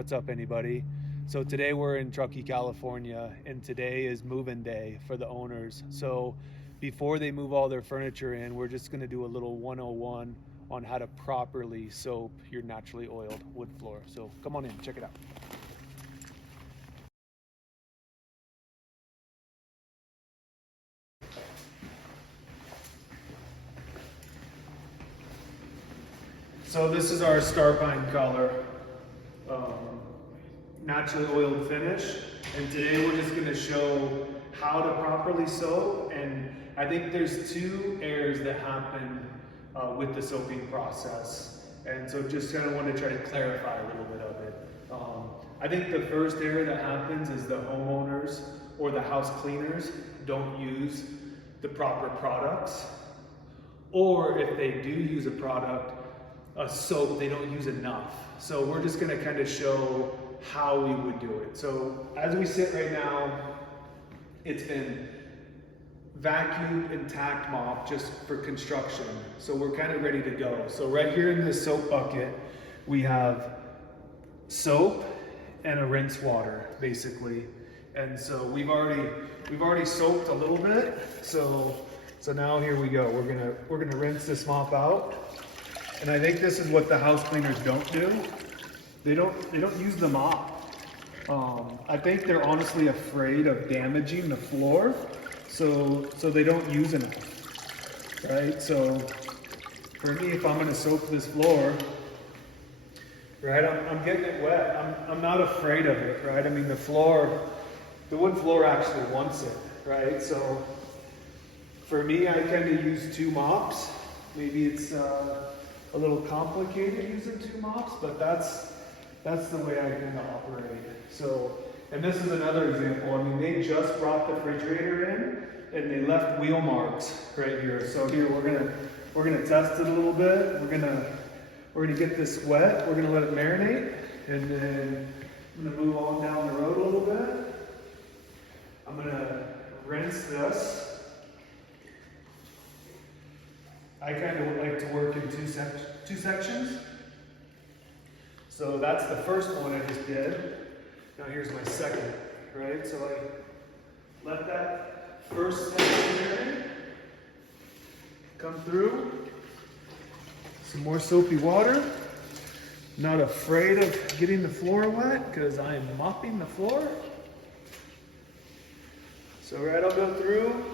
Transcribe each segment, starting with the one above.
What's up, anybody? So today we're in Truckee, California, and today is move-in day for the owners. So before they move all their furniture in, we're just going to do a little 101 on how to properly soap your naturally oiled wood floor. So come on in, check it out. So this is our Star Pine color, naturally oiled finish, and today we're just going to show how to properly soap. And I think there's two errors that happen with the soaping process, and so just kind of want to try to clarify a little bit of it. I think the first error that happens is the homeowners or the house cleaners don't use the proper products, or if they do use a soap, they don't use enough. So we're just going to kind of show how we would do it. So as we sit right now, it's been vacuumed and tack mopped just for construction. So we're kind of ready to go. So right here in this soap bucket, we have soap and a rinse water, basically. And so we've already soaked a little bit. So now here we go. We're gonna rinse this mop out. And I think this is what the house cleaners don't do. They don't use the mop. I think they're honestly afraid of damaging the floor, so they don't use enough, right? So for me, if I'm gonna soap this floor, right, I'm getting it wet. I'm not afraid of it, right? I mean, the wood floor actually wants it, right? So for me, I tend to use two mops. Maybe it's a little complicated using two mops, but that's the way I tend to operate. So, and this is another example. I mean, they just brought the refrigerator in and they left wheel marks right here. So here we're gonna test it a little bit. We're gonna get this wet. We're gonna let it marinate, and then I'm gonna move on down the road a little bit. I'm gonna rinse this. I kind of like to work in two sections. So that's the first one I just did. Now here's my second, right? So I let that first section come through. Some more soapy water. Not afraid of getting the floor wet because I am mopping the floor. So right, I'll go through.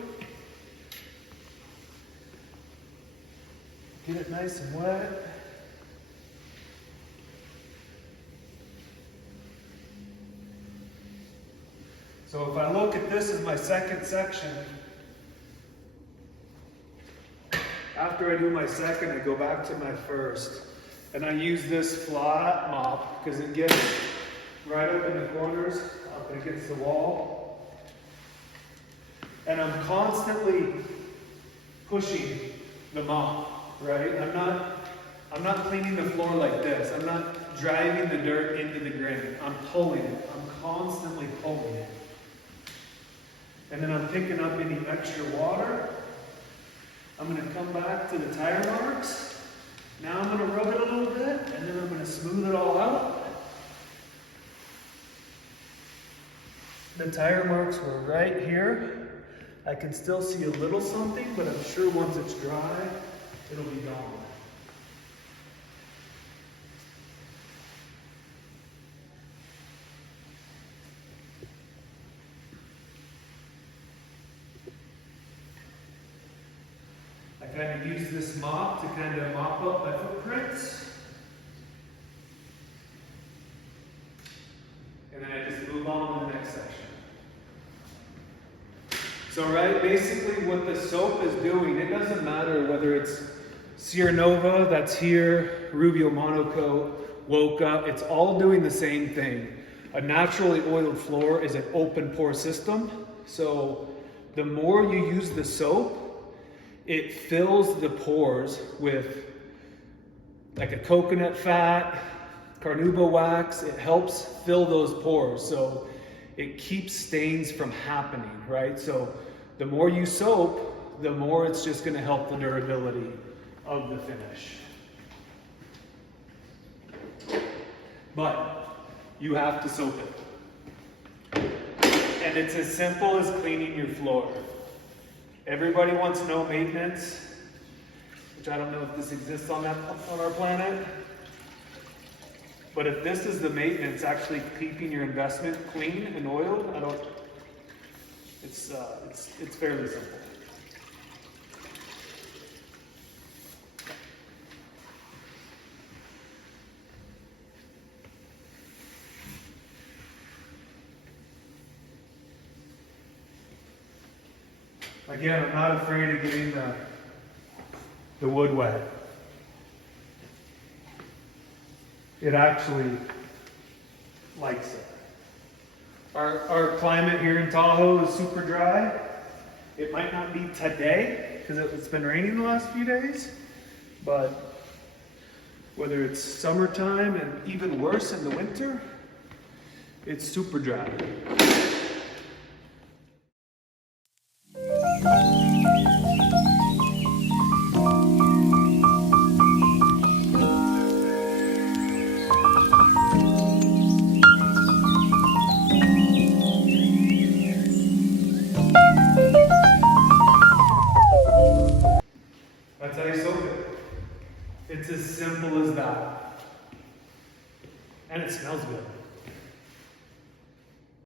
Get it nice and wet. So if I look at this as my second section, after I do my second, I go back to my first. And I use this flat mop because it gets right up in the corners, up against the wall. And I'm constantly pushing the mop. Right? I'm not cleaning the floor like this. I'm not driving the dirt into the grain. I'm pulling it. I'm constantly pulling it. And then I'm picking up any extra water. I'm going to come back to the tire marks. Now I'm going to rub it a little bit, and then I'm going to smooth it all out. The tire marks were right here. I can still see a little something, but I'm sure once it's dry, it'll be gone. I kind of use this mop to kind of mop up my footprints. And then I just move on to the next section. So, right, basically what the soap is doing, it doesn't matter whether it's Sierra Nova, that's here, Rubio Monocoat, Woka, it's all doing the same thing. A naturally oiled floor is an open pore system. So the more you use the soap, it fills the pores with like a coconut fat, carnauba wax. It helps fill those pores. So it keeps stains from happening, right? So the more you soap, the more it's just going to help the durability of the finish. But you have to soap it. And it's as simple as cleaning your floor. Everybody wants no maintenance, which I don't know if this exists on our planet. But if this is the maintenance, actually keeping your investment clean and oiled, it's fairly simple. Again, I'm not afraid of getting the wood wet. It actually likes it. Our climate here in Tahoe is super dry. It might not be today because it's been raining the last few days, but whether it's summertime and even worse in the winter, it's super dry. That's how you soak it. It's as simple as that. And it smells good.